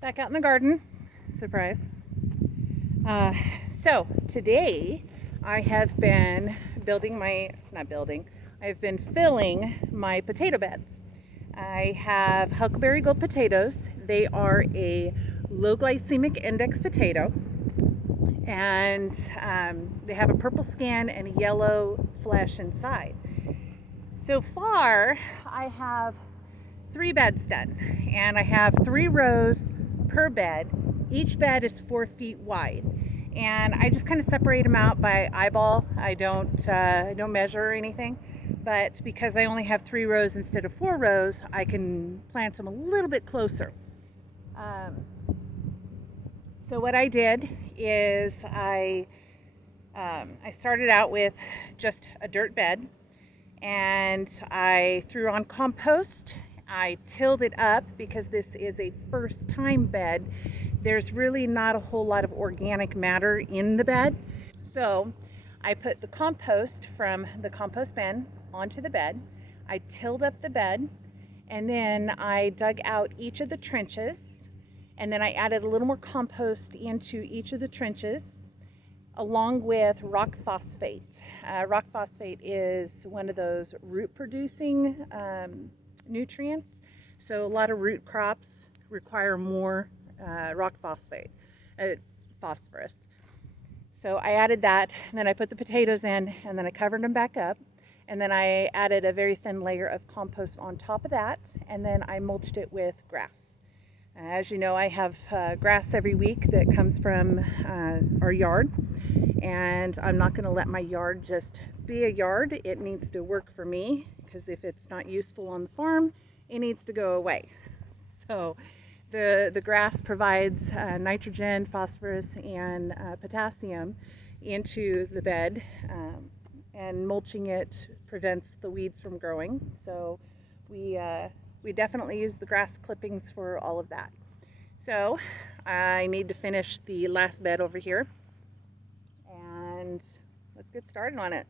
Back out in the garden. Surprise. So today I have been I've been filling my potato beds. I have Huckleberry Gold potatoes. They are a low glycemic index potato, and they have a purple skin and a yellow flesh inside. So far, I have 3 beds done, and I have 3 rows per bed. Each bed is 4 feet wide, and I just kind of separate them out by eyeball. I don't measure or anything, but because I only have 3 rows instead of 4 rows, I can plant them a little bit closer. So what I did is I started out with just a dirt bed, and I threw on compost. I tilled it up because this is a first time bed. There's really not a whole lot of organic matter in the bed. So I put the compost from the compost bin onto the bed. I tilled up the bed, and then I dug out each of the trenches, and then I added a little more compost into each of the trenches, along with rock phosphate. Rock phosphate is one of those root producing nutrients. So a lot of root crops require more rock phosphate, phosphorus. So I added that, and then I put the potatoes in, and then I covered them back up, and then I added a very thin layer of compost on top of that, and then I mulched it with grass. As you know, I have grass every week that comes from our yard, and I'm not going to let my yard just be a yard. It needs to work for me, because if it's not useful on the farm, it needs to go away. So the grass provides nitrogen, phosphorus, and potassium into the bed, and mulching it prevents the weeds from growing. So we definitely use the grass clippings for all of that. So I need to finish the last bed over here, and let's get started on it.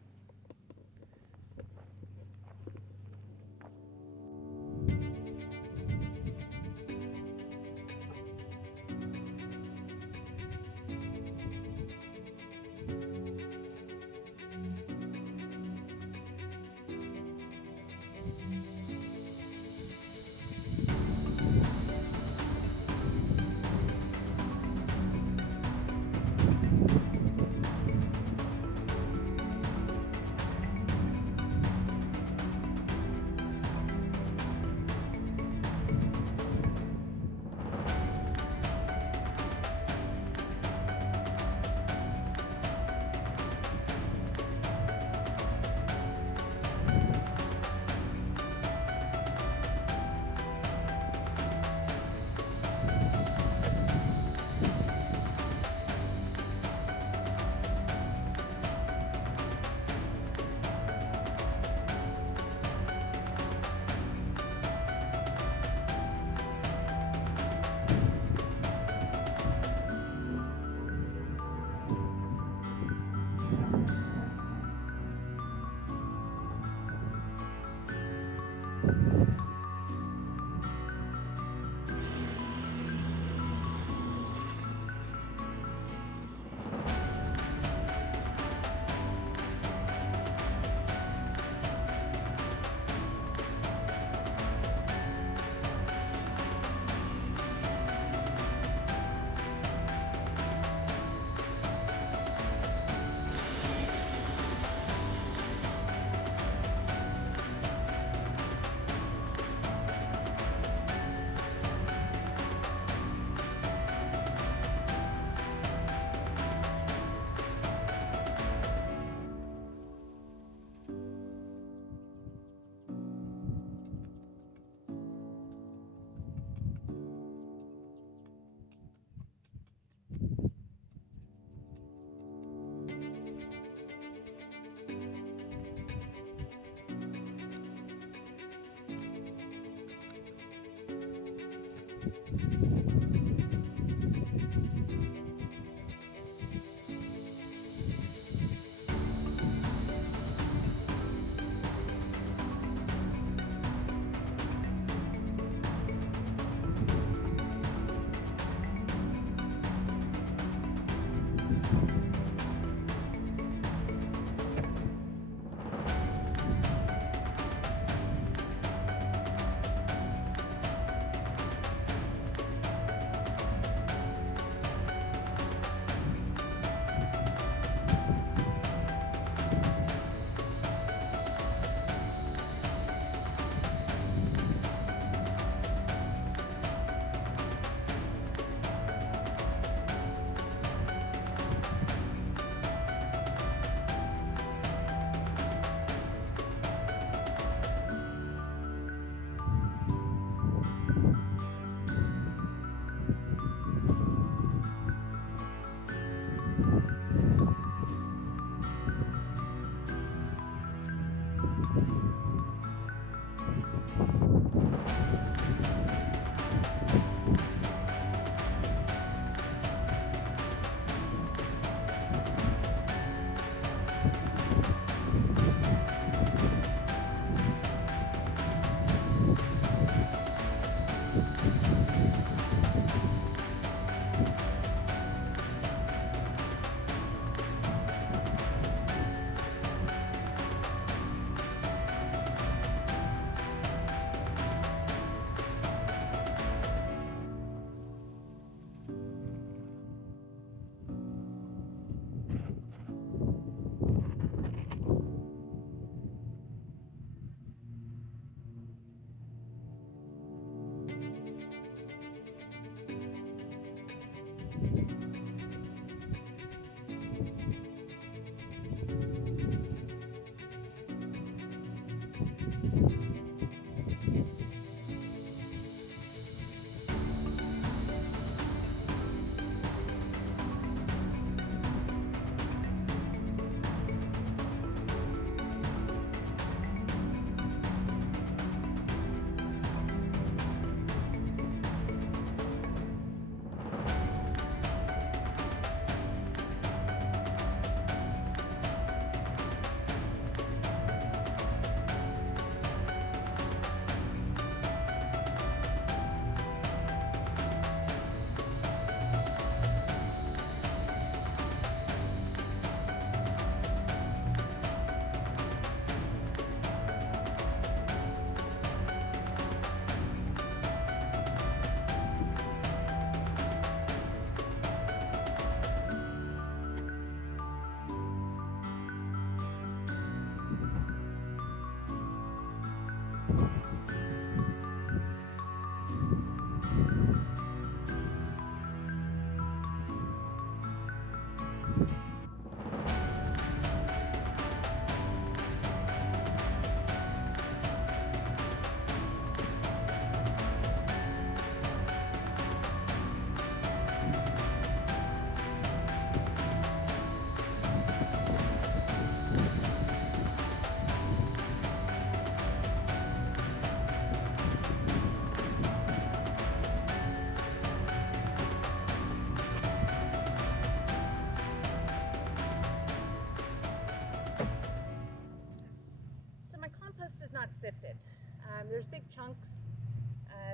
there's big chunks.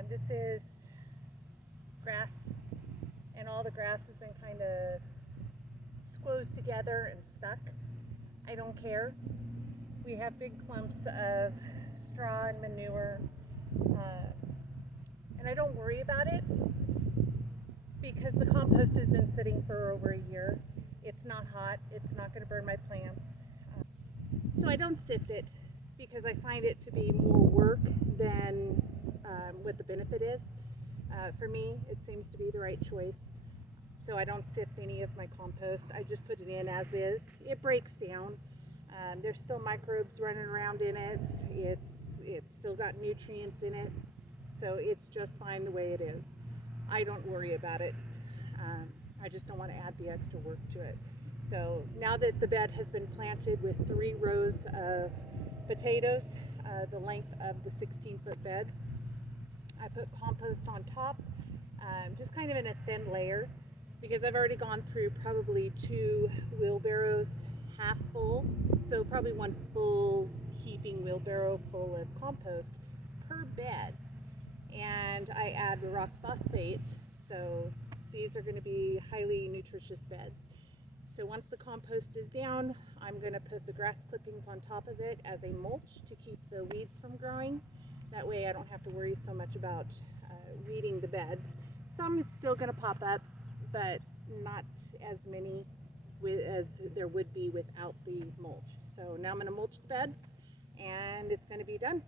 This is grass, and all the grass has been kind of squozed together and stuck. I don't care. We have big clumps of straw and manure, and I don't worry about it because the compost has been sitting for over a year. It's not hot, it's not going to burn my plants. So I don't sift it because I find it to be more work than what the benefit is. For me, it seems to be the right choice. So I don't sift any of my compost. I just put it in as is. It breaks down. There's still microbes running around in it. It's still got nutrients in it. So it's just fine the way it is. I don't worry about it. I just don't want to add the extra work to it. So now that the bed has been planted with 3 rows of potatoes, the length of the 16-foot beds, I put compost on top, just kind of in a thin layer, because I've already gone through probably 2 wheelbarrows half full, so probably 1 full heaping wheelbarrow full of compost per bed. And I add rock phosphate, so these are going to be highly nutritious beds. So once the compost is down, I'm going to put the grass clippings on top of it as a mulch to keep the weeds from growing. That way I don't have to worry so much about weeding the beds. Some is still going to pop up, but not as many as there would be without the mulch. So now I'm going to mulch the beds and it's going to be done.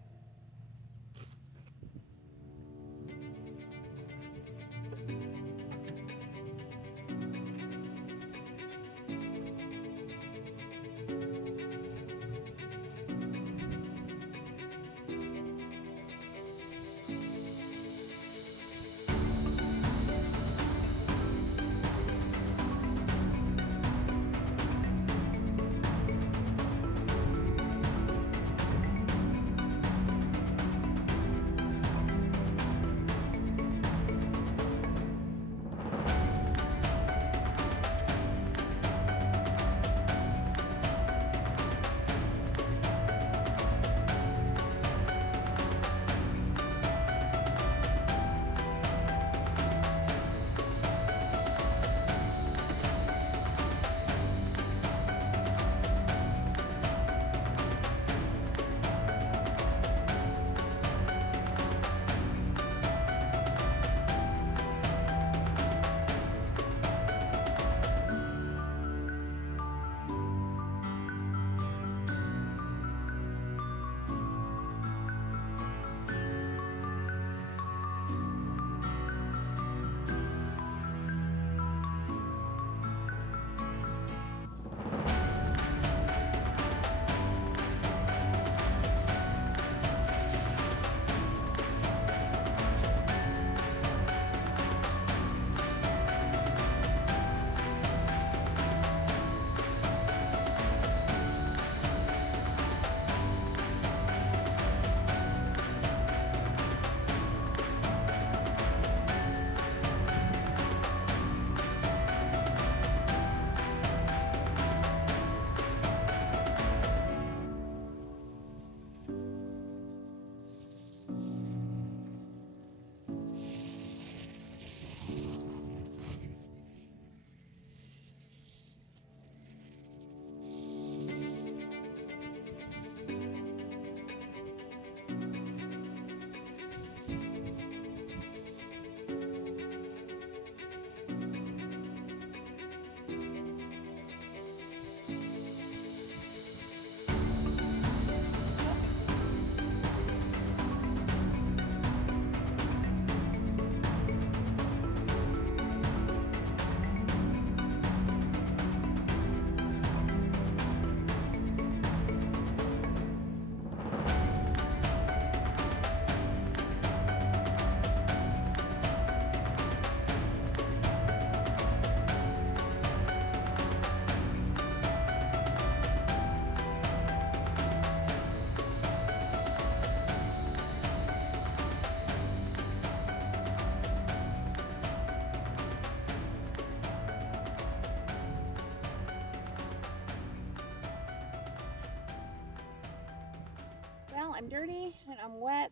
Well, I'm dirty and I'm wet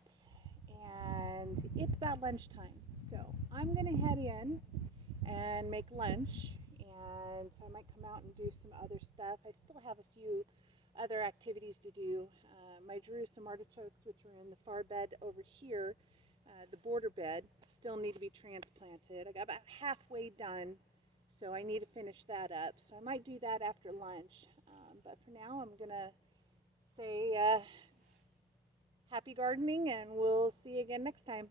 about lunchtime. So I'm gonna head in and make lunch, and I might come out and do some other stuff. I still have a few other activities to do. My Jerusalem artichokes, which are in the far bed over here, the border bed, still need to be transplanted. I got about halfway done, so I need to finish that up. So I might do that after lunch. But for now, I'm gonna say happy gardening, and we'll see you again next time.